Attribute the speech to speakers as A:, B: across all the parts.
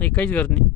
A: એ કઈ જ
B: ઘરની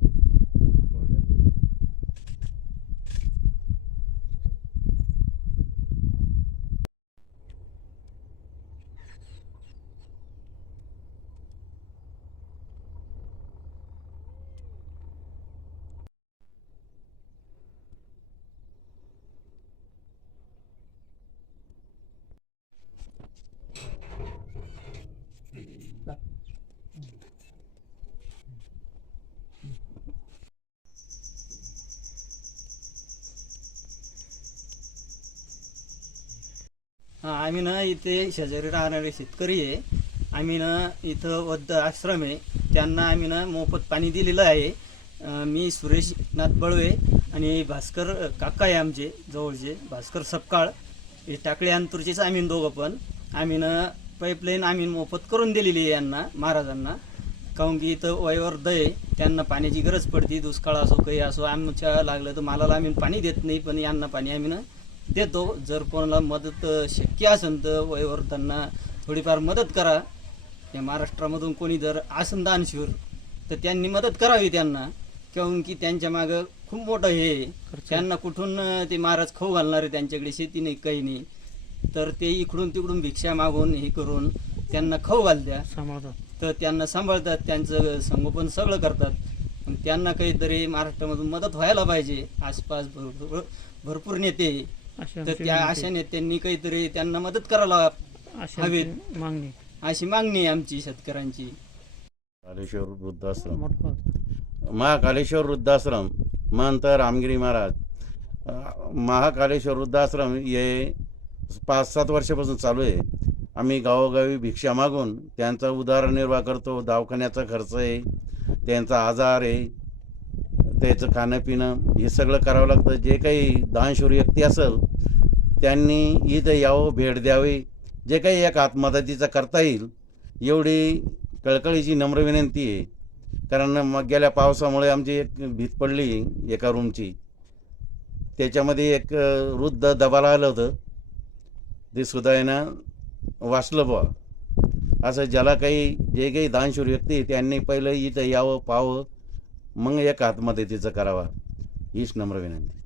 B: आम्ही ना इथे शेजारी राहणारे शेतकरी आहे. आम्ही ना इथं वद्ध आश्रम आहे. त्यांना आम्ही ना मोफत पाणी दिलेलं आहे. मी सुरेश नाथ बळवे आणि भास्कर काका आहे आमचे जवळचे. भास्कर सपकाळ. हे टाकळे अंतूरचेच आम्ही दोघं पण. आम्ही ना पाईपलाईन आम्ही मोफत करून दिलेली आहे यांना महाराजांना. काहून की इथं वयवर्ध आहे. त्यांना पाण्याची गरज पडते दुष्काळ असो काही असो. आमच्या लागलं तर मालाला आम्ही पाणी देत नाही पण यांना पाणी आम्ही ना देतो. जर कोणाला मदत शक्य असेल तर वयोवृद्धांना थोडीफार मदत करा. या महाराष्ट्रामधून कोणी जर असेल दानशूर तर त्यांनी मदत करावी त्यांना. काहून की त्यांच्या मागं खूप मोठं हे आहे. त्यांना कुठून ते महाराज खाऊ घालणारे त्यांच्याकडे? शेती नाही काही नाही. तर ते इकडून तिकडून भिक्षा मागून हे करून त्यांना खाऊ घालत्या.
A: सांभाळतात.
B: तर त्यांना सांभाळतात. त्यांचं संगोपन सगळं करतात. पण त्यांना काहीतरी महाराष्ट्रामधून मदत व्हायला पाहिजे. आसपास भरपूर भरपूर नेते आहे. तर त्या अशा. नेत्यांनी काहीतरी त्यांना मदत करायला.
A: आमची मागणी.
B: अशी मागणी आहे आमची शेतकऱ्यांची.
C: कालेश्वर वृद्धाश्रम. महाकालेश्वर वृद्धाश्रम महंत रामगिरी महाराज. महाकालेश्वर वृद्धाश्रम हे पाच सात वर्षापासून चालू आहे. आम्ही गावोगावी भिक्षा मागून त्यांचा उदरनिर्वाह करतो. दवाखान्याचा खर्च आहे. त्यांचा आजार आहे. त्याचं खाणं पिणं हे सगळं करावं लागतं. जे काही दानशूर व्यक्ती असेल त्यांनी इथं यावं भेट द्यावी. जे काही एक आत्मदतीचा करता येईल एवढी कळकळीची नम्र विनंती आहे. कारण मग गेल्या पावसामुळे आमची एक भीत पडली एका रूमची. त्याच्यामध्ये एक वृद्ध दबाला आलं होतं. ते सुद्धा यानं वाचलं बुवा. असं ज्याला काही जे काही दानशूर व्यक्ती त्यांनी पहिलं इथं यावं पाहावं मग एक आत्मदतीचं करावा हीच नम्र विनंती.